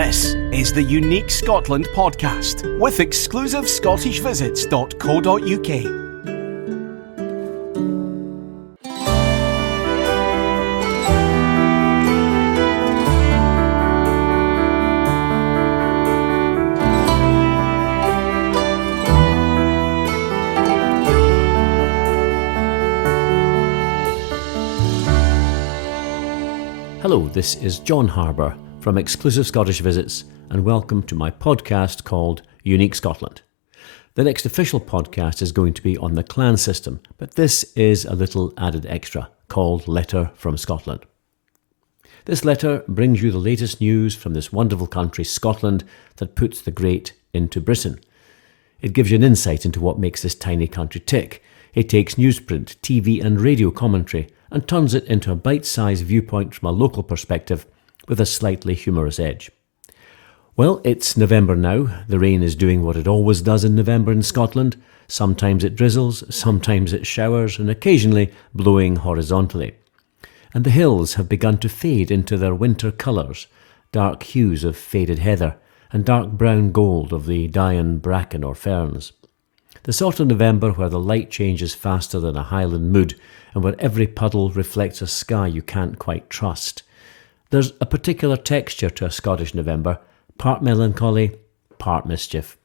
This is the Unique Scotland podcast with exclusive scottishvisits.co.uk. Hello, this is John Harbour from Exclusive Scottish Visits, and welcome to my podcast called Unique Scotland. The next official podcast is going to be on the clan system, but this is a little added extra called Letter from Scotland. This letter brings you the latest news from this wonderful country, Scotland, that puts the great into Britain. It gives you an insight into what makes this tiny country tick. It takes newsprint, TV and radio commentary and turns it into a bite-sized viewpoint from a local perspective with a slightly humorous edge. Well, it's November now. The rain is doing what it always does in November in Scotland. Sometimes it drizzles, sometimes it showers, and occasionally blowing horizontally. And the hills have begun to fade into their winter colours, dark hues of faded heather and dark brown gold of the Dian bracken or ferns. The sort of November where the light changes faster than a Highland mood and where every puddle reflects a sky you can't quite trust. There's a particular texture to a Scottish November, part melancholy, part mischief.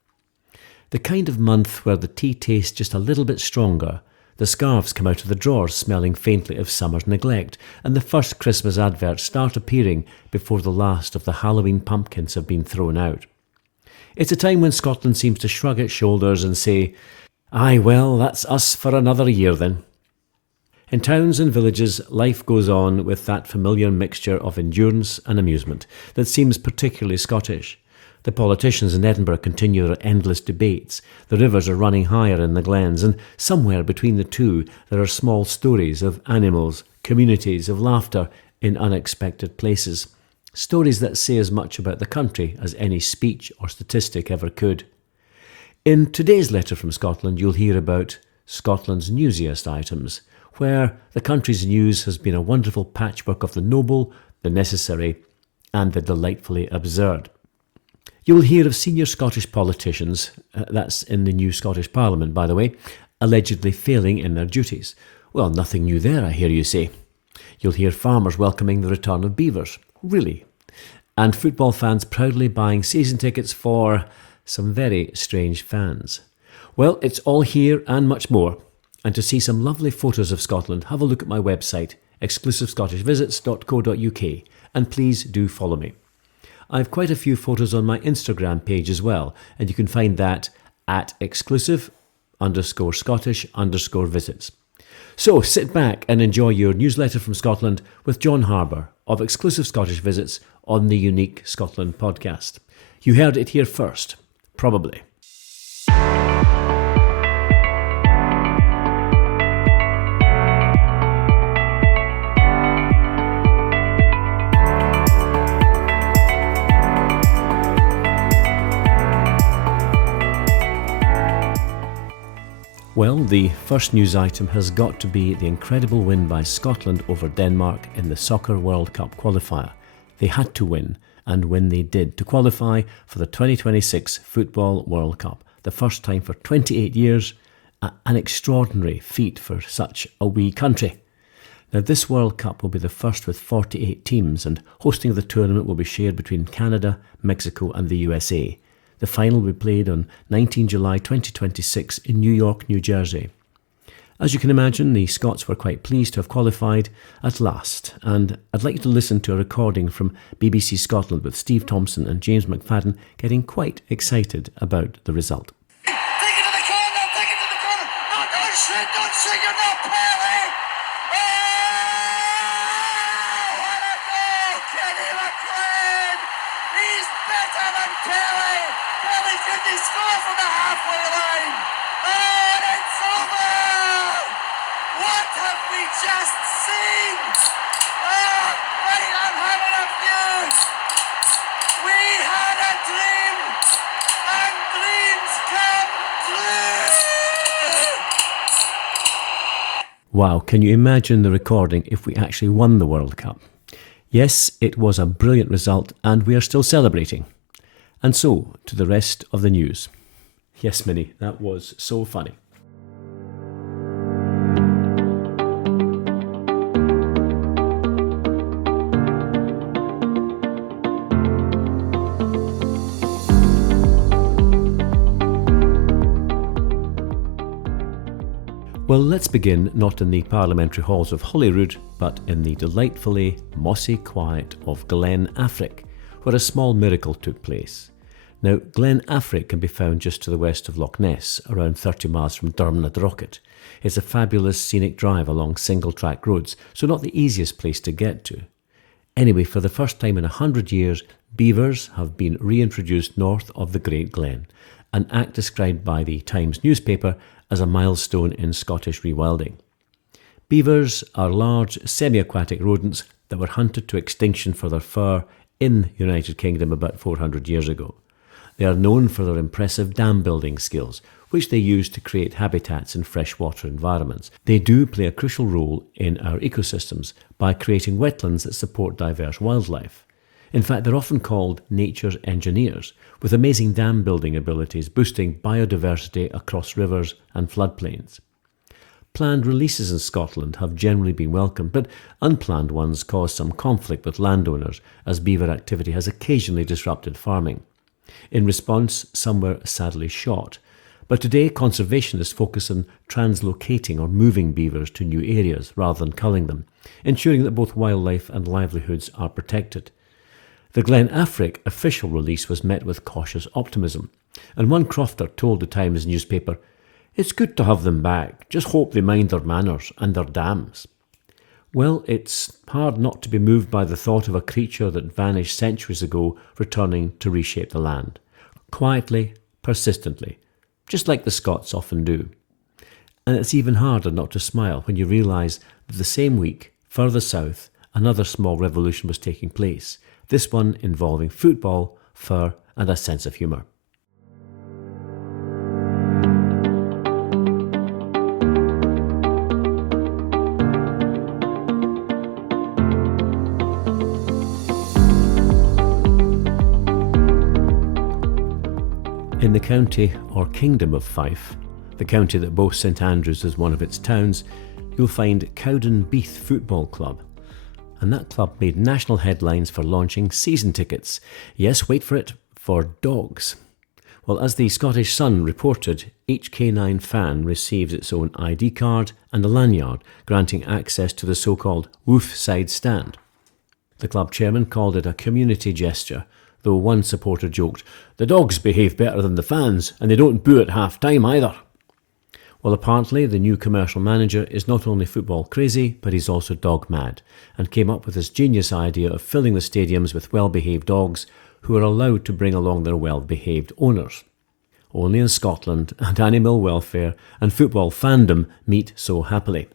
The kind of month where the tea tastes just a little bit stronger, the scarves come out of the drawers smelling faintly of summer's neglect, and the first Christmas adverts start appearing before the last of the Halloween pumpkins have been thrown out. It's a time when Scotland seems to shrug its shoulders and say, "Aye, well, that's us for another year then." In towns and villages, life goes on with that familiar mixture of endurance and amusement that seems particularly Scottish. The politicians in Edinburgh continue their endless debates, the rivers are running higher in the glens, and somewhere between the two there are small stories of animals, communities, of laughter in unexpected places. Stories that say as much about the country as any speech or statistic ever could. In today's letter from Scotland, you'll hear about Scotland's newsiest items, where the country's news has been a wonderful patchwork of the noble, the necessary, and the delightfully absurd. You'll hear of senior Scottish politicians, that's in the new Scottish Parliament, by the way, allegedly failing in their duties. Well, nothing new there, I hear you say. You'll hear farmers welcoming the return of beavers. Really? And football fans proudly buying season tickets for some very strange fans. Well, it's all here and much more. And to see some lovely photos of Scotland, have a look at my website, exclusivescottishvisits.co.uk, and please do follow me. I have quite a few photos on my Instagram page as well, and you can find that at exclusive_Scottish_visits. So sit back and enjoy your newsletter from Scotland with John Harbour of Exclusive Scottish Visits on the Unique Scotland podcast. You heard it here first, probably. Well, the first news item has got to be the incredible win by Scotland over Denmark in the Soccer World Cup qualifier. They had to win, and win they did, to qualify for the 2026 Football World Cup, the first time for 28 years, an extraordinary feat for such a wee country. Now, this World Cup will be the first with 48 teams, and hosting of the tournament will be shared between Canada, Mexico and the USA. The final will be played on 19 July 2026 in New York, New Jersey. As you can imagine, the Scots were quite pleased to have qualified at last, and I'd like you to listen to a recording from BBC Scotland with Steve Thompson and James McFadden getting quite excited about the result. Take it to the corner, take it to the corner. No, don't shoot, you're not Pelly. Oh, what a goal, Kenny McLean. He's better than Pelly. Pelly couldn't score from the halfway line. Oh, and it's over. What have we just seen? Oh, wait, I'm having a fuse. We had a dream, and dreams come true. Wow, can you imagine the recording if we actually won the World Cup? Yes, it was a brilliant result, and we are still celebrating. And so, to the rest of the news. Yes, Minnie, that was so funny. Well, let's begin not in the parliamentary halls of Holyrood, but in the delightfully mossy quiet of Glen Affric, where a small miracle took place. Now, Glen Affric can be found just to the west of Loch Ness, around 30 miles from Dermot. It's a fabulous scenic drive along single-track roads, so not the easiest place to get to. Anyway, for the first time in 100 years, beavers have been reintroduced north of the Great Glen, an act described by the Times newspaper as a milestone in Scottish rewilding. Beavers are large, semi-aquatic rodents that were hunted to extinction for their fur in the United Kingdom about 400 years ago. They are known for their impressive dam-building skills, which they use to create habitats in freshwater environments. They do play a crucial role in our ecosystems by creating wetlands that support diverse wildlife. In fact, they're often called nature's engineers, with amazing dam-building abilities boosting biodiversity across rivers and floodplains. Planned releases in Scotland have generally been welcomed, but unplanned ones cause some conflict with landowners, as beaver activity has occasionally disrupted farming. In response, some were sadly shot. But today, conservationists focus on translocating or moving beavers to new areas rather than culling them, ensuring that both wildlife and livelihoods are protected. The Glen Affric official release was met with cautious optimism, and one crofter told the Times newspaper, "It's good to have them back, just hope they mind their manners and their dams." Well, it's hard not to be moved by the thought of a creature that vanished centuries ago returning to reshape the land. Quietly, persistently, just like the Scots often do. And it's even harder not to smile when you realise that the same week, further south, another small revolution was taking place, this one involving football, fur and a sense of humour. In the county or kingdom of Fife, the county that boasts St Andrews as one of its towns, you'll find Cowdenbeath Football Club. And that club made national headlines for launching season tickets. Yes, wait for it, for dogs. Well, as the Scottish Sun reported, each canine fan receives its own ID card and a lanyard, granting access to the so-called woof side stand. The club chairman called it a community gesture, though one supporter joked, "The dogs behave better than the fans, and they don't boo at half-time either." Well, apparently the new commercial manager is not only football crazy, but he's also dog mad, and came up with this genius idea of filling the stadiums with well-behaved dogs who are allowed to bring along their well-behaved owners. Only in Scotland, and animal welfare and football fandom meet so happily.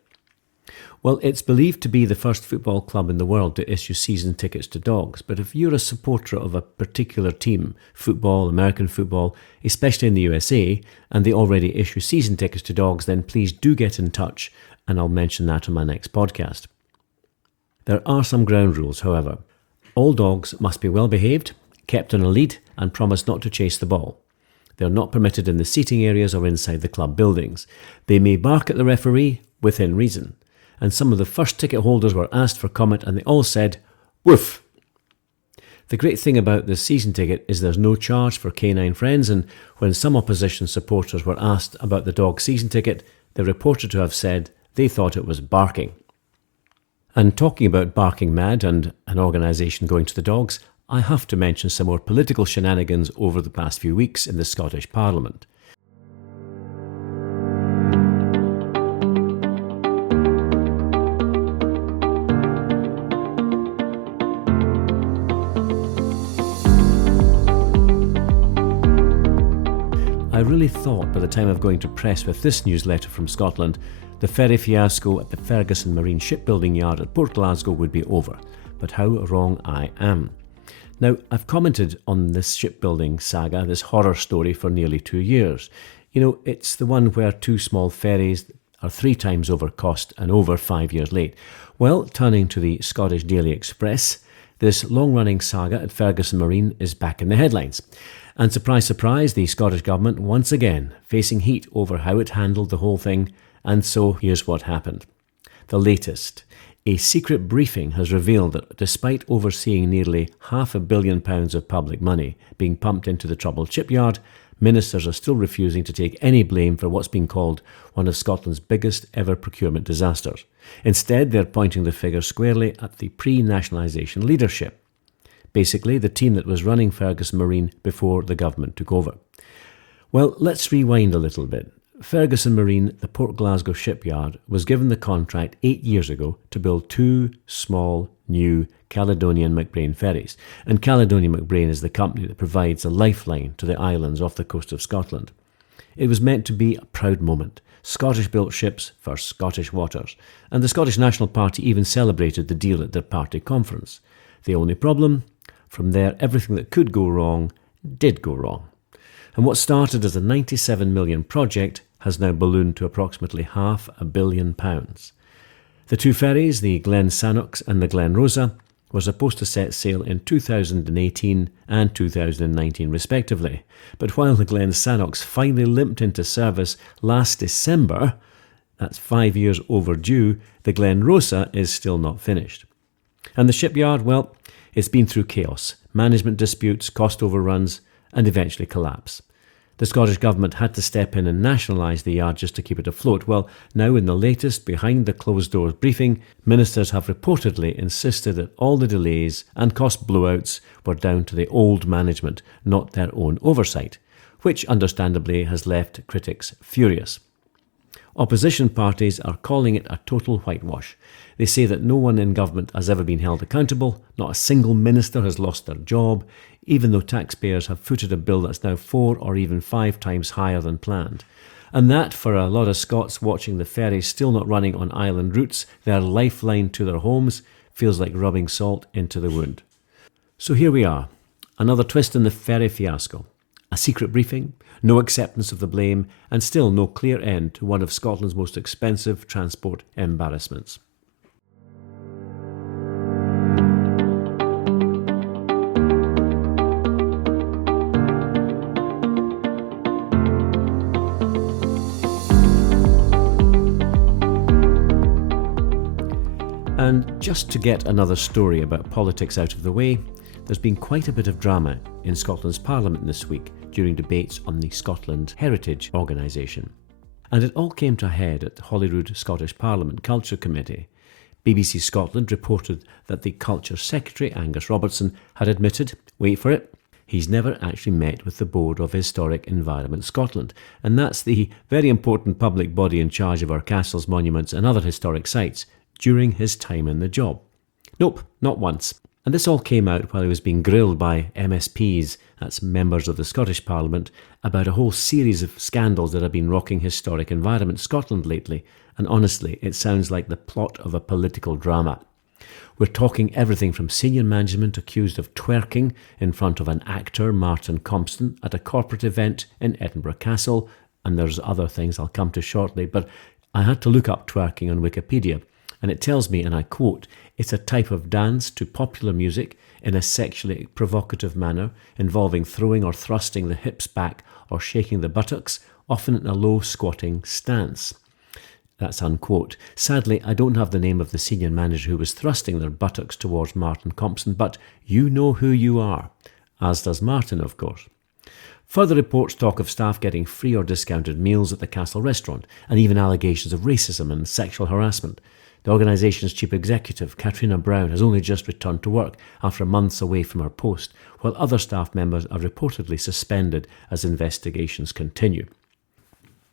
Well, it's believed to be the first football club in the world to issue season tickets to dogs, but if you're a supporter of a particular team, football, American football, especially in the USA, and they already issue season tickets to dogs, then please do get in touch, and I'll mention that on my next podcast. There are some ground rules, however. All dogs must be well behaved, kept on a lead, and promise not to chase the ball. They are not permitted in the seating areas or inside the club buildings. They may bark at the referee within reason. And some of the first ticket holders were asked for comment and they all said, "Woof." The great thing about this season ticket is there's no charge for canine friends, and when some opposition supporters were asked about the dog season ticket, they reported to have said they thought it was barking. And talking about barking mad and an organisation going to the dogs, I have to mention some more political shenanigans over the past few weeks in the Scottish Parliament. I really thought by the time of going to press with this newsletter from Scotland, the ferry fiasco at the Ferguson Marine Shipbuilding Yard at Port Glasgow would be over, but how wrong I am. Now, I've commented on this shipbuilding saga, this horror story, for nearly 2 years. You know, it's the one where two small ferries are 3 times over cost and over 5 years late. Well, turning to the Scottish Daily Express, This long-running saga at Ferguson Marine is back in the headlines. And surprise, surprise, the Scottish Government once again facing heat over how it handled the whole thing. And so here's what happened. The latest. A secret briefing has revealed that despite overseeing nearly £500 million of public money being pumped into the troubled shipyard, ministers are still refusing to take any blame for what's been called one of Scotland's biggest ever procurement disasters. Instead, they're pointing the finger squarely at the pre-nationalisation leadership. Basically, the team that was running Ferguson Marine before the government took over. Well, let's rewind a little bit. Ferguson Marine, the Port Glasgow shipyard, was given the contract 8 years ago to build 2 small, new Caledonian McBrain ferries. And Caledonian McBrain is the company that provides a lifeline to the islands off the coast of Scotland. It was meant to be a proud moment. Scottish-built ships for Scottish waters. And the Scottish National Party even celebrated the deal at their party conference. The only problem? From there, everything that could go wrong did go wrong. And what started as a £97 million project has now ballooned to approximately £500 million. The 2 ferries, the Glen Sannox and the Glen Rosa, were supposed to set sail in 2018 and 2019 respectively. But while the Glen Sannox finally limped into service last December, that's 5 years overdue, the Glen Rosa is still not finished. And the shipyard, well, it's been through chaos, management disputes, cost overruns, and eventually collapse. The Scottish Government had to step in and nationalise the yard just to keep it afloat. Well, now in the latest behind-the-closed-doors briefing, ministers have reportedly insisted that all the delays and cost blowouts were down to the old management, not their own oversight, which understandably has left critics furious. Opposition parties are calling it a total whitewash. They say that no one in government has ever been held accountable, not a single minister has lost their job, even though taxpayers have footed a bill that's now 4 or even 5 times higher than planned. And that, for a lot of Scots watching the ferries still not running on island routes, their lifeline to their homes, feels like rubbing salt into the wound. So here we are, another twist in the ferry fiasco. A secret briefing, no acceptance of the blame, and still no clear end to one of Scotland's most expensive transport embarrassments. And just to get another story about politics out of the way, there's been quite a bit of drama in Scotland's Parliament this week during debates on the Scotland Heritage Organisation. And it all came to a head at the Holyrood Scottish Parliament Culture Committee. BBC Scotland reported that the Culture Secretary, Angus Robertson, had admitted, wait for it, he's never actually met with the Board of Historic Environment Scotland. And that's the very important public body in charge of our castles, monuments and other historic sites during his time in the job. Nope, not once. And this all came out while he was being grilled by MSPs, that's members of the Scottish Parliament, about a whole series of scandals that have been rocking Historic Environment Scotland lately, and honestly, it sounds like the plot of a political drama. We're talking everything from senior management accused of twerking in front of an actor, Martin Compston, at a corporate event in Edinburgh Castle, and there's other things I'll come to shortly, but I had to look up twerking on Wikipedia. And it tells me, and I quote, it's a type of dance to popular music in a sexually provocative manner involving throwing or thrusting the hips back or shaking the buttocks, often in a low squatting stance. That's unquote. Sadly, I don't have the name of the senior manager who was thrusting their buttocks towards Martin Compston, but you know who you are, as does Martin, of course. Further reports talk of staff getting free or discounted meals at the Castle restaurant, and even allegations of racism and sexual harassment. The organisation's chief executive, Katrina Brown, has only just returned to work after months away from her post, while other staff members are reportedly suspended as investigations continue.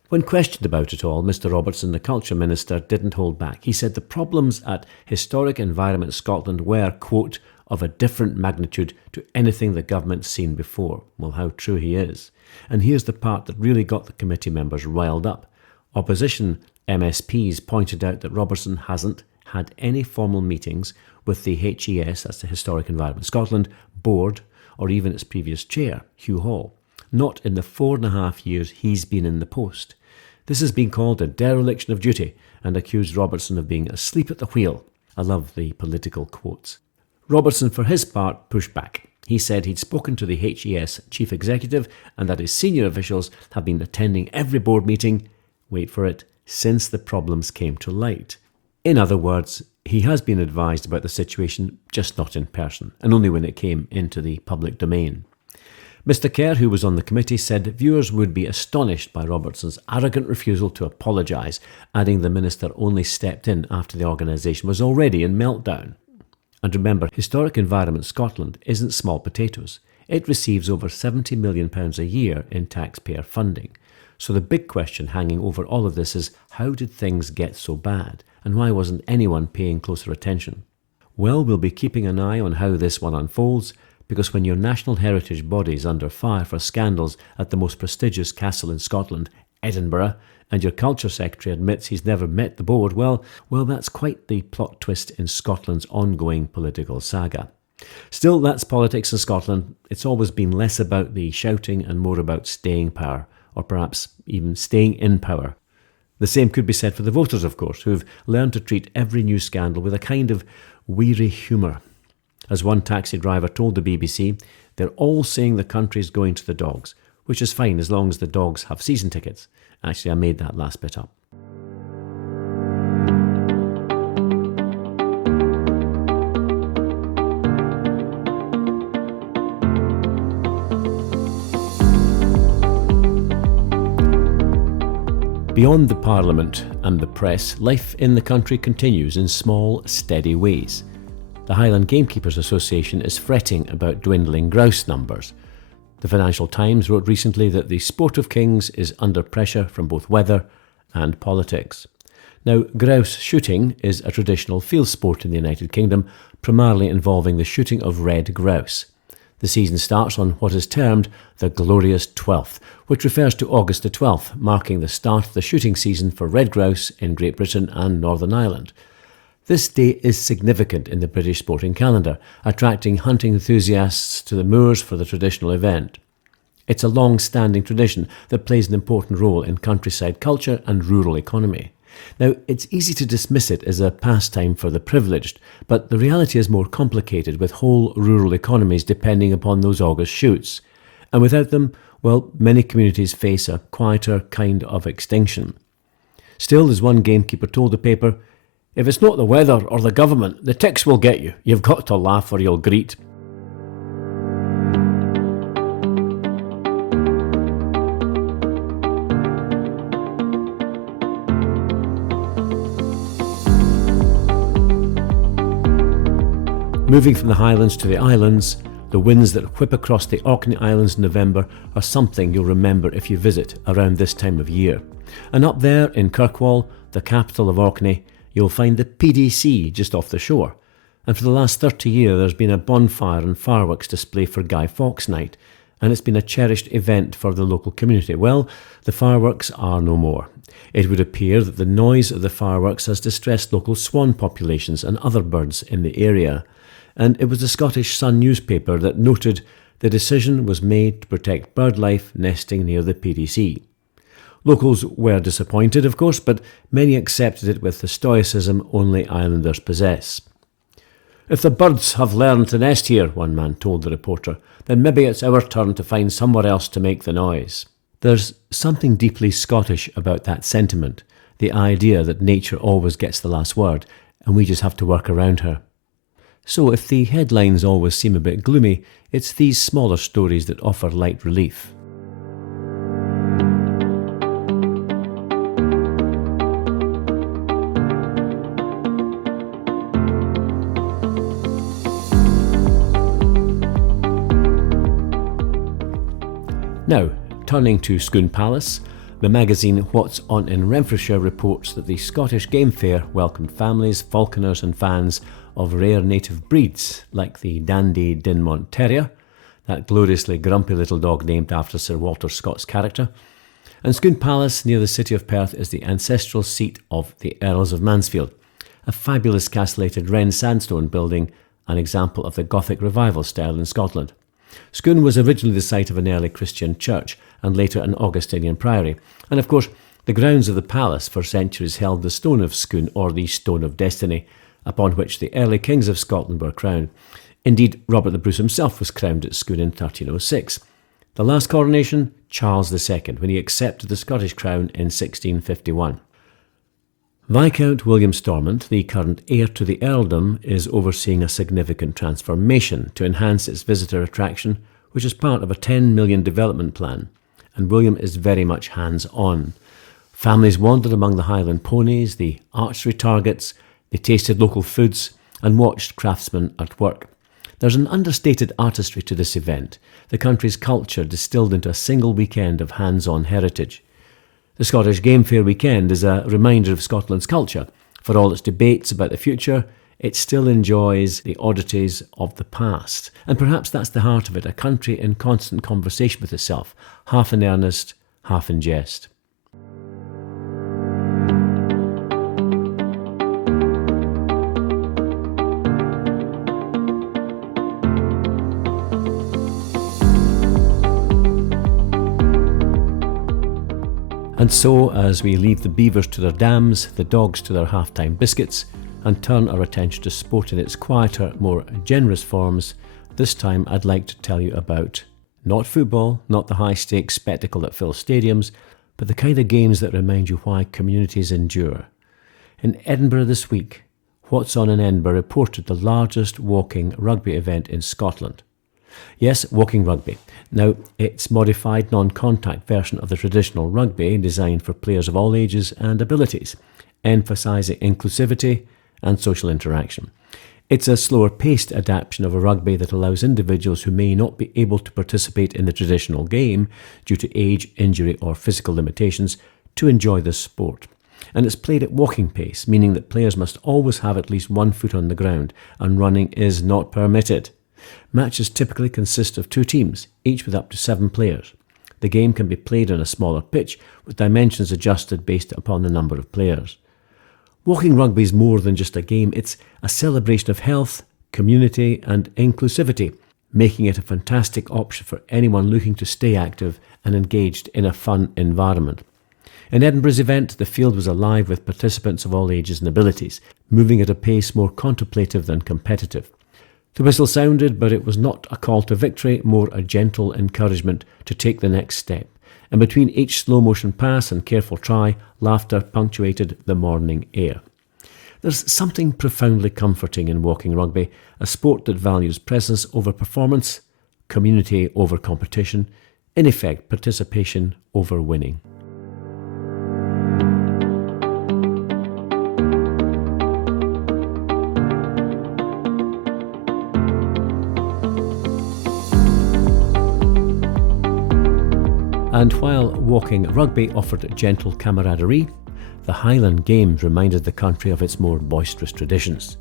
When questioned about it all, Mr Robertson, the Culture Minister, didn't hold back. He said the problems at Historic Environment Scotland were, quote, of a different magnitude to anything the government's seen before. Well, how true he is. And here's the part that really got the committee members riled up. Opposition MSPs pointed out that Robertson hasn't had any formal meetings with the HES, that's the Historic Environment Scotland, board, or even its previous chair, Hugh Hall. Not in the 4.5 years he's been in the post. This has been called a dereliction of duty and accused Robertson of being asleep at the wheel. I love the political quotes. Robertson, for his part, pushed back. He said he'd spoken to the HES chief executive and that his senior officials have been attending every board meeting, wait for it, since the problems came to light. In other words, he has been advised about the situation, just not in person, and only when it came into the public domain. Mr. Kerr, who was on the committee, said viewers would be astonished by Robertson's arrogant refusal to apologise, adding the minister only stepped in after the organisation was already in meltdown. And remember, Historic Environment Scotland isn't small potatoes. It receives over £70 million a year in taxpayer funding. So the big question hanging over all of this is, how did things get so bad? And why wasn't anyone paying closer attention? Well, we'll be keeping an eye on how this one unfolds, because when your national heritage body is under fire for scandals at the most prestigious castle in Scotland, Edinburgh, and your culture secretary admits he's never met the board, well, that's quite the plot twist in Scotland's ongoing political saga. Still, that's politics in Scotland. It's always been less about the shouting and more about staying power, or perhaps even staying in power. The same could be said for the voters, of course, who've learned to treat every new scandal with a kind of weary humour. As one taxi driver told the BBC, they're all saying the country's going to the dogs, which is fine as long as the dogs have season tickets. Actually, I made that last bit up. Beyond the Parliament and the press, life in the country continues in small, steady ways. The Highland Gamekeepers Association is fretting about dwindling grouse numbers. The Financial Times wrote recently that the sport of kings is under pressure from both weather and politics. Now, grouse shooting is a traditional field sport in the United Kingdom, primarily involving the shooting of red grouse. The season starts on what is termed the Glorious 12th, which refers to August the 12th, marking the start of the shooting season for red grouse in Great Britain and Northern Ireland. This day is significant in the British sporting calendar, attracting hunting enthusiasts to the moors for the traditional event. It's a long-standing tradition that plays an important role in countryside culture and rural economy. Now, it's easy to dismiss it as a pastime for the privileged, but the reality is more complicated, with whole rural economies depending upon those August shoots. And without them, well, many communities face a quieter kind of extinction. Still, as one gamekeeper told the paper, "If it's not the weather or the government, the ticks will get you. You've got to laugh or you'll greet." Moving from the Highlands to the Islands, the winds that whip across the Orkney Islands in November are something you'll remember if you visit around this time of year. And up there in Kirkwall, the capital of Orkney, you'll find the PDC just off the shore. And for the last 30 years, there's been a bonfire and fireworks display for Guy Fawkes Night, and it's been a cherished event for the local community. Well, the fireworks are no more. It would appear that the noise of the fireworks has distressed local swan populations and other birds in the area. And it was the Scottish Sun newspaper that noted the decision was made to protect bird life nesting near the PDC. Locals were disappointed, of course, but many accepted it with the stoicism only islanders possess. "If the birds have learned to nest here," one man told the reporter, "then maybe it's our turn to find somewhere else to make the noise." There's something deeply Scottish about that sentiment, the idea that nature always gets the last word, and we just have to work around her. So if the headlines always seem a bit gloomy, it's these smaller stories that offer light relief. Now, turning to Scone Palace, the magazine What's On in Renfrewshire reports that the Scottish Game Fair welcomed families, falconers and fans of rare native breeds like the Dandy Dinmont Terrier, that gloriously grumpy little dog named after Sir Walter Scott's character. And Scone Palace, near the city of Perth, is the ancestral seat of the Earls of Mansfield, a fabulous castellated Wren sandstone building, an example of the Gothic revival style in Scotland. Scone was originally the site of an early Christian church and later an Augustinian priory, and of course the grounds of the palace for centuries held the Stone of Scone, or the Stone of Destiny, upon which the early kings of Scotland were crowned. Indeed, Robert the Bruce himself was crowned at Scone in 1306. The last coronation, Charles II, when he accepted the Scottish crown in 1651. Viscount William Stormont, the current heir to the earldom, is overseeing a significant transformation to enhance its visitor attraction, which is part of a £10 million development plan, and William is very much hands-on. Families wandered among the Highland ponies, the archery targets, they tasted local foods, and watched craftsmen at work. There's an understated artistry to this event, the country's culture distilled into a single weekend of hands-on heritage. The Scottish Game Fair weekend is a reminder of Scotland's culture. For all its debates about the future, it still enjoys the oddities of the past. And perhaps that's the heart of it, a country in constant conversation with itself, half in earnest, half in jest. And so, as we leave the beavers to their dams, the dogs to their half-time biscuits, and turn our attention to sport in its quieter, more generous forms, this time I'd like to tell you about not football, not the high-stakes spectacle that fills stadiums, but the kind of games that remind you why communities endure. In Edinburgh this week, What's On in Edinburgh reported the largest walking rugby event in Scotland. Yes, walking rugby. Now, it's modified non-contact version of the traditional rugby designed for players of all ages and abilities, emphasising inclusivity and social interaction. It's a slower-paced adaptation of a rugby that allows individuals who may not be able to participate in the traditional game due to age, injury or physical limitations to enjoy the sport. And it's played at walking pace, meaning that players must always have at least 1 foot on the ground, and running is not permitted. Matches typically consist of 2 teams, each with up to 7 players. The game can be played on a smaller pitch, with dimensions adjusted based upon the number of players. Walking rugby is more than just a game, it's a celebration of health, community and inclusivity, making it a fantastic option for anyone looking to stay active and engaged in a fun environment. In Edinburgh's event, the field was alive with participants of all ages and abilities, moving at a pace more contemplative than competitive. The whistle sounded, but it was not a call to victory, more a gentle encouragement to take the next step. And between each slow-motion pass and careful try, laughter punctuated the morning air. There's something profoundly comforting in walking rugby, a sport that values presence over performance, community over competition, in effect, participation over winning. And while walking rugby offered gentle camaraderie, the Highland Games reminded the country of its more boisterous traditions.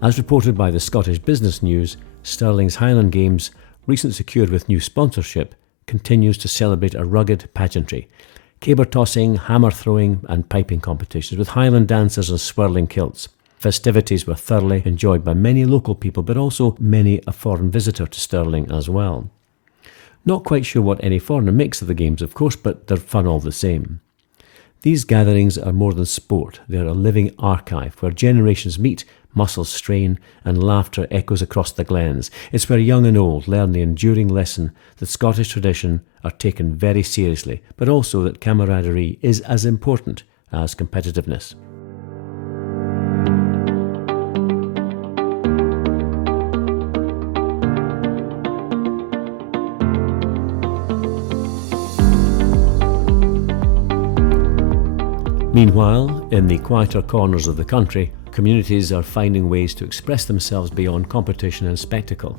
As reported by the Scottish Business News, Stirling's Highland Games, recently secured with new sponsorship, continues to celebrate a rugged pageantry, caber tossing, hammer throwing and piping competitions with Highland dancers and swirling kilts. Festivities were thoroughly enjoyed by many local people, but also many a foreign visitor to Stirling as well. Not quite sure what any foreigner makes of the games, of course, but they're fun all the same. These gatherings are more than sport. They're a living archive where generations meet, muscles strain, and laughter echoes across the glens. It's where young and old learn the enduring lesson that Scottish tradition are taken very seriously, but also that camaraderie is as important as competitiveness. Meanwhile, in the quieter corners of the country, communities are finding ways to express themselves beyond competition and spectacle.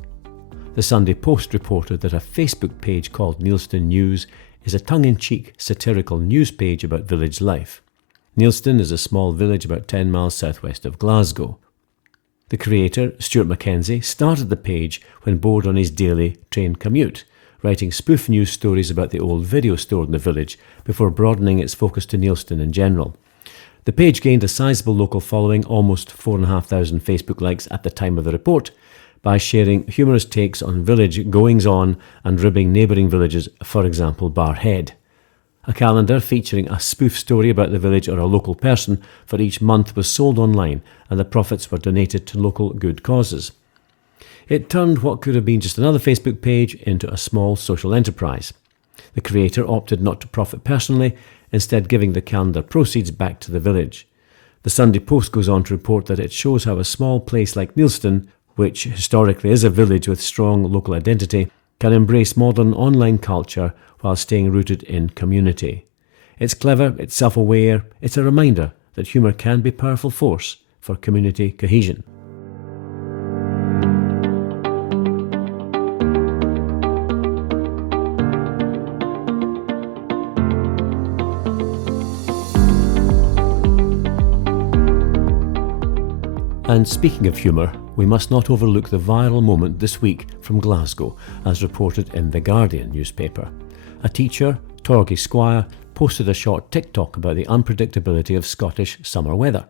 The Sunday Post reported that a Facebook page called Neilston News is a tongue-in-cheek satirical news page about village life. Neilston is a small village about 10 miles southwest of Glasgow. The creator, Stuart Mackenzie, started the page when bored on his daily train commute, writing spoof news stories about the old video store in the village before broadening its focus to Neilston in general. The page gained a sizable local following, almost 4,500 Facebook likes at the time of the report, by sharing humorous takes on village goings-on and ribbing neighbouring villages, for example Barrhead. A calendar featuring a spoof story about the village or a local person for each month was sold online, and the profits were donated to local good causes. It turned what could have been just another Facebook page into a small social enterprise. The creator opted not to profit personally, instead giving the calendar proceeds back to the village. The Sunday Post goes on to report that it shows how a small place like Milestone, which historically is a village with strong local identity, can embrace modern online culture while staying rooted in community. It's clever, it's self-aware, it's a reminder that humour can be a powerful force for community cohesion. And speaking of humour, we must not overlook the viral moment this week from Glasgow, as reported in The Guardian newspaper. A teacher, Torgy Squire, posted a short TikTok about the unpredictability of Scottish summer weather.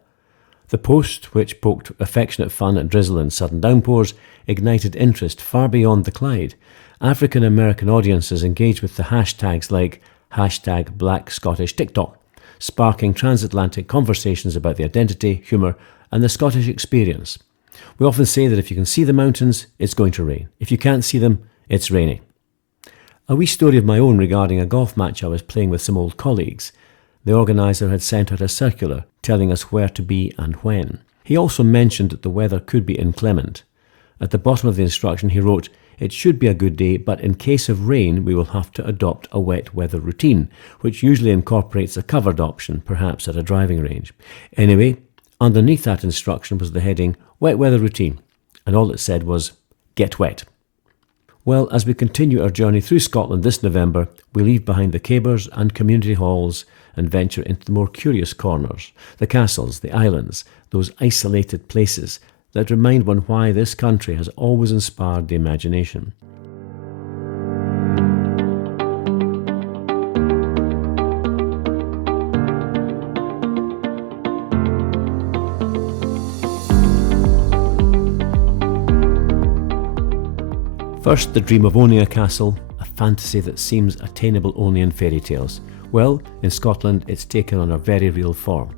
The post, which poked affectionate fun at drizzle and sudden downpours, ignited interest far beyond the Clyde. African American audiences engaged with the hashtags like #BlackScottishTikTok, sparking transatlantic conversations about the identity, humour, and the Scottish experience. We often say that if you can see the mountains, it's going to rain. If you can't see them, it's raining. A wee story of my own regarding a golf match I was playing with some old colleagues. The organiser had sent out a circular telling us where to be and when. He also mentioned that the weather could be inclement. At the bottom of the instruction he wrote, "It should be a good day, but in case of rain we will have to adopt a wet weather routine, which usually incorporates a covered option, perhaps at a driving range." Anyway, underneath that instruction was the heading, "Wet weather routine," and all it said was, "Get wet." Well, as we continue our journey through Scotland this November, we leave behind the cabers and community halls and venture into the more curious corners, the castles, the islands, those isolated places that remind one why this country has always inspired the imagination. First, the dream of owning a castle, a fantasy that seems attainable only in fairy tales. Well, in Scotland it's taken on a very real form.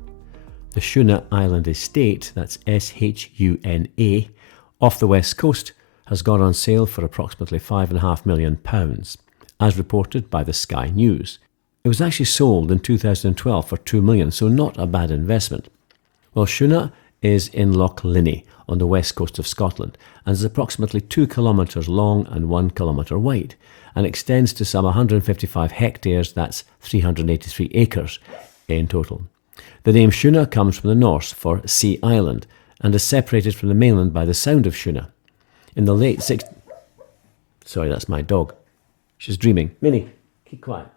The Shuna Island Estate, that's Shuna, off the west coast, has gone on sale for approximately £5.5 million, as reported by the Sky News. It was actually sold in 2012 for £2 million, so not a bad investment. Well, Shuna is in Loch Linnhe on the west coast of Scotland and is approximately 2 kilometres long and 1 kilometre wide and extends to some 155 hectares, that's 383 acres in total. The name Shuna comes from the Norse for sea island and is separated from the mainland by the Sound of Shuna. In the late 60s... Sorry, that's my dog. She's dreaming. Minnie, keep quiet.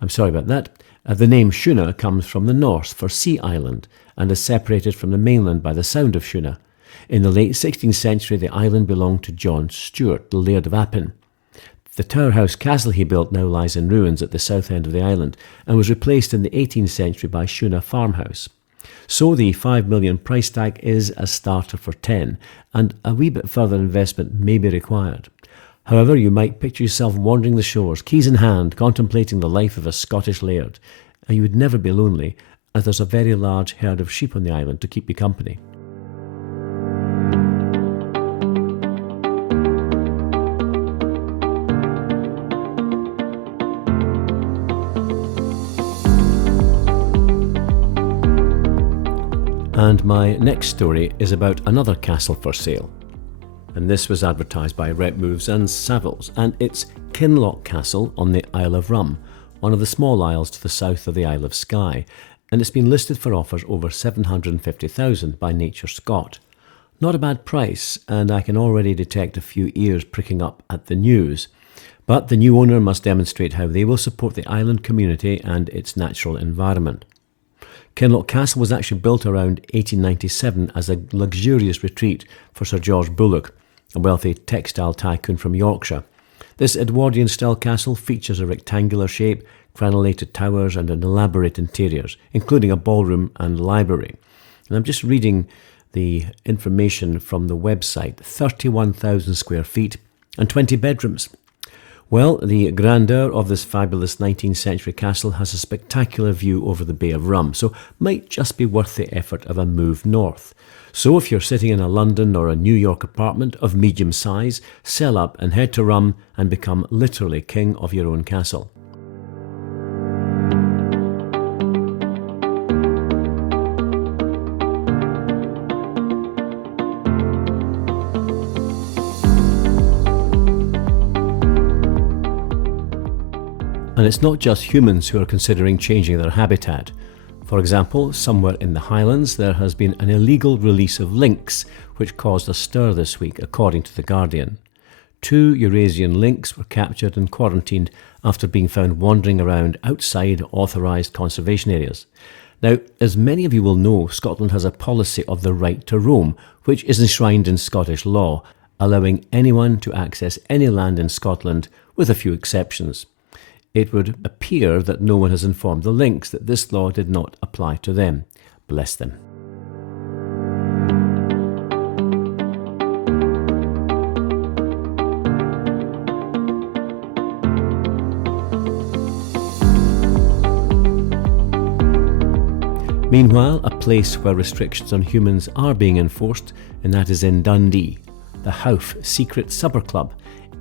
I'm sorry about that. The name Shuna comes from the Norse for sea island and is separated from the mainland by the Sound of Shuna. In the late 16th century, the island belonged to John Stewart, the Laird of Appin. The Tower House castle he built now lies in ruins at the south end of the island and was replaced in the 18th century by Shuna Farmhouse. So the £5 million price tag is a starter for 10, and a wee bit further investment may be required. However, you might picture yourself wandering the shores, keys in hand, contemplating the life of a Scottish laird, and you would never be lonely, as there's a very large herd of sheep on the island to keep you company. And my next story is about another castle for sale. And this was advertised by Rep Moves and Savills, and it's Kinloch Castle on the Isle of Rum, one of the small isles to the south of the Isle of Skye, and it's been listed for offers over $750,000 by Nature Scott. Not a bad price, and I can already detect a few ears pricking up at the news. But the new owner must demonstrate how they will support the island community and its natural environment. Kinloch Castle was actually built around 1897 as a luxurious retreat for Sir George Bullock, a wealthy textile tycoon from Yorkshire. This Edwardian-style castle features a rectangular shape, crenellated towers and an elaborate interiors, including a ballroom and library. And I'm just reading the information from the website, 31,000 square feet and 20 bedrooms. Well, the grandeur of this fabulous 19th century castle has a spectacular view over the Bay of Rum, so might just be worth the effort of a move north. So if you're sitting in a London or a New York apartment of medium size, sell up and head to Rum and become literally king of your own castle. And it's not just humans who are considering changing their habitat. For example, somewhere in the Highlands there has been an illegal release of lynx, which caused a stir this week, according to The Guardian. 2 Eurasian lynx were captured and quarantined after being found wandering around outside authorised conservation areas. Now, as many of you will know, Scotland has a policy of the right to roam, which is enshrined in Scottish law, allowing anyone to access any land in Scotland, with a few exceptions. It would appear that no one has informed the lynx that this law did not apply to them. Bless them. Meanwhile, a place where restrictions on humans are being enforced, and that is in Dundee, the Howth Secret Supper Club.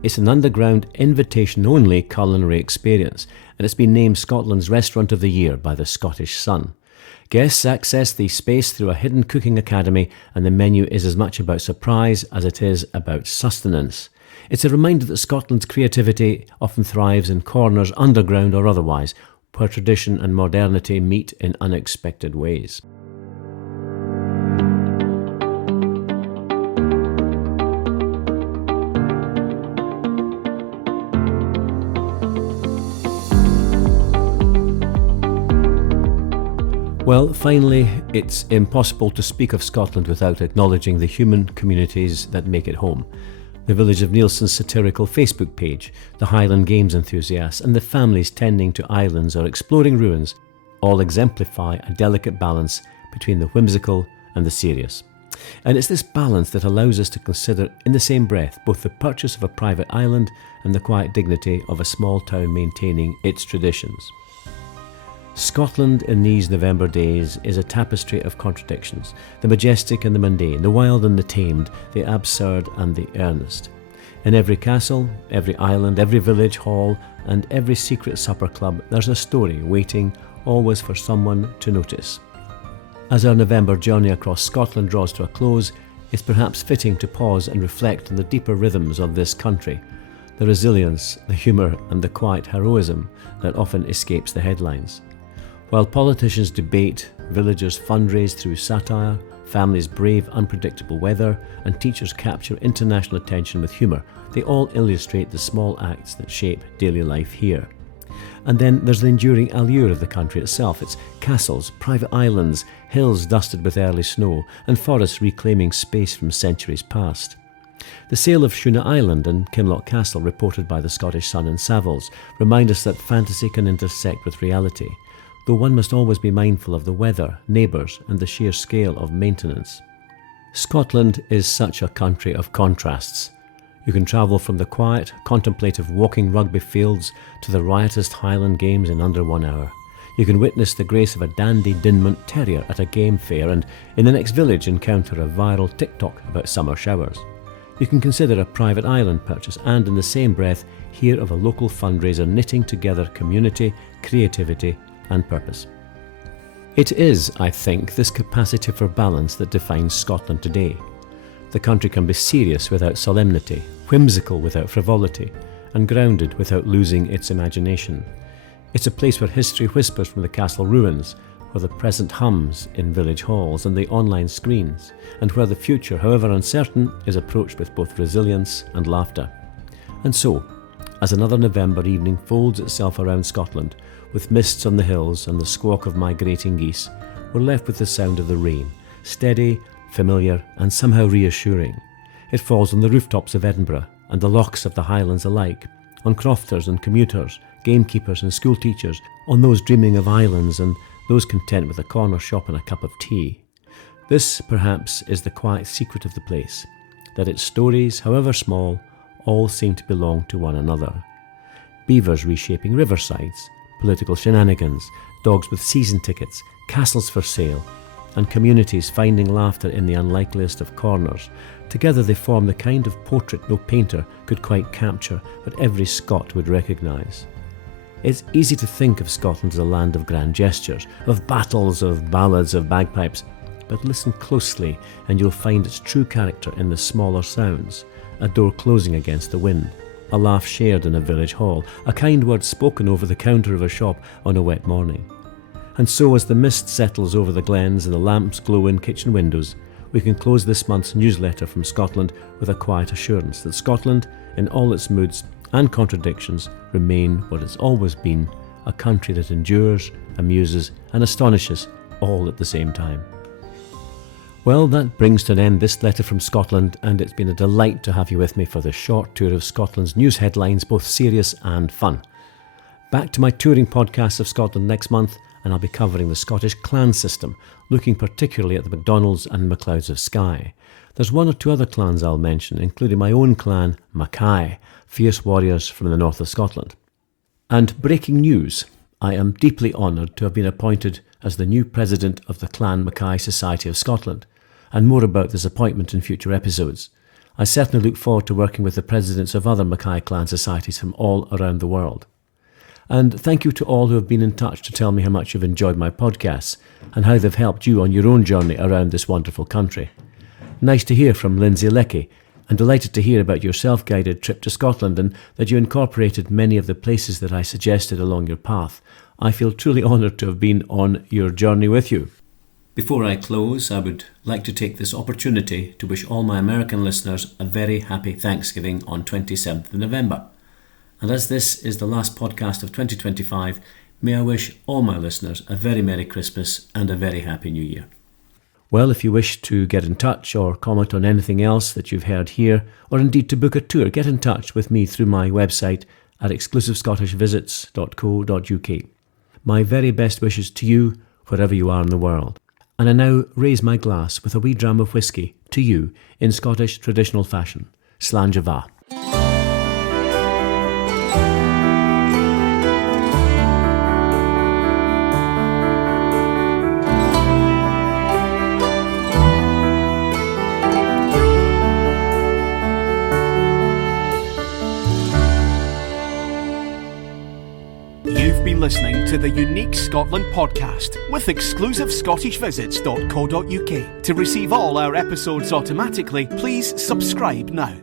It's an underground, invitation-only culinary experience, and it's been named Scotland's Restaurant of the Year by the Scottish Sun. Guests access the space through a hidden cooking academy, and the menu is as much about surprise as it is about sustenance. It's a reminder that Scotland's creativity often thrives in corners, underground or otherwise, where tradition and modernity meet in unexpected ways. Well, finally, it's impossible to speak of Scotland without acknowledging the human communities that make it home. The village of Neilson's satirical Facebook page, the Highland Games enthusiasts, and the families tending to islands or exploring ruins all exemplify a delicate balance between the whimsical and the serious. And it's this balance that allows us to consider in the same breath both the purchase of a private island and the quiet dignity of a small town maintaining its traditions. Scotland in these November days is a tapestry of contradictions, the majestic and the mundane, the wild and the tamed, the absurd and the earnest. In every castle, every island, every village hall and every secret supper club, there's a story waiting always for someone to notice. As our November journey across Scotland draws to a close, it's perhaps fitting to pause and reflect on the deeper rhythms of this country, the resilience, the humour and the quiet heroism that often escapes the headlines. While politicians debate, villagers fundraise through satire, families brave unpredictable weather, and teachers capture international attention with humour, they all illustrate the small acts that shape daily life here. And then there's the enduring allure of the country itself, its castles, private islands, hills dusted with early snow, and forests reclaiming space from centuries past. The sale of Shuna Island and Kinloch Castle, reported by the Scottish Sun and Savills, remind us that fantasy can intersect with reality, though one must always be mindful of the weather, neighbours and the sheer scale of maintenance. Scotland is such a country of contrasts. You can travel from the quiet, contemplative walking rugby fields to the riotous Highland Games in under 1 hour. You can witness the grace of a dandy Dinmont terrier at a game fair and in the next village encounter a viral TikTok about summer showers. You can consider a private island purchase and in the same breath hear of a local fundraiser knitting together community, creativity and purpose. It is, I think, this capacity for balance that defines Scotland today. The country can be serious without solemnity, whimsical without frivolity, and grounded without losing its imagination. It's a place where history whispers from the castle ruins, where the present hums in village halls and the online screens, and where the future, however uncertain, is approached with both resilience and laughter. And so, as another November evening folds itself around Scotland, with mists on the hills and the squawk of migrating geese, we're left with the sound of the rain, steady, familiar and somehow reassuring. It falls on the rooftops of Edinburgh and the lochs of the Highlands alike, on crofters and commuters, gamekeepers and school teachers, on those dreaming of islands and those content with a corner shop and a cup of tea. This, perhaps, is the quiet secret of the place, that its stories, however small, all seem to belong to one another. beavers reshaping riversides, political shenanigans, dogs with season tickets, castles for sale, and communities finding laughter in the unlikeliest of corners. Together they form the kind of portrait no painter could quite capture, but every Scot would recognise. It's easy to think of Scotland as a land of grand gestures, of battles, of ballads, of bagpipes, but listen closely and you'll find its true character in the smaller sounds: a door closing against the wind, a laugh shared in a village hall, a kind word spoken over the counter of a shop on a wet morning. And so, as the mist settles over the glens and the lamps glow in kitchen windows, we can close this month's newsletter from Scotland with a quiet assurance that Scotland, in all its moods and contradictions, remain what it's always been: a country that endures, amuses and astonishes all at the same time. Well, that brings to an end this letter from Scotland, and it's been a delight to have you with me for this short tour of Scotland's news headlines, both serious and fun. Back to my touring podcast of Scotland next month, and I'll be covering the Scottish clan system, looking particularly at the MacDonalds and MacLeods of Skye. There's one or two other clans I'll mention, including my own clan, Mackay, fierce warriors from the north of Scotland. And breaking news, I am deeply honoured to have been appointed as the new president of the Clan Mackay Society of Scotland, and more about this appointment in future episodes. I certainly look forward to working with the presidents of other Mackay clan societies from all around the world. And thank you to all who have been in touch to tell me how much you've enjoyed my podcasts and how they've helped you on your own journey around this wonderful country. Nice to hear from Lindsay Leckie, and delighted to hear about your self-guided trip to Scotland and that you incorporated many of the places that I suggested along your path. I feel truly honoured to have been on your journey with you. Before I close, I would like to take this opportunity to wish all my American listeners a very happy Thanksgiving on 27th of November. And as this is the last podcast of 2025, may I wish all my listeners a very Merry Christmas and a very Happy New Year. Well, if you wish to get in touch or comment on anything else that you've heard here, or indeed to book a tour, get in touch with me through my website at exclusivescottishvisits.co.uk. My very best wishes to you, wherever you are in the world. And I now raise my glass with a wee dram of whisky to you in Scottish traditional fashion. Slán de bha. You've been listening to the Unique Scotland podcast with exclusivescottishvisits.co.uk. To receive all our episodes automatically, please subscribe now.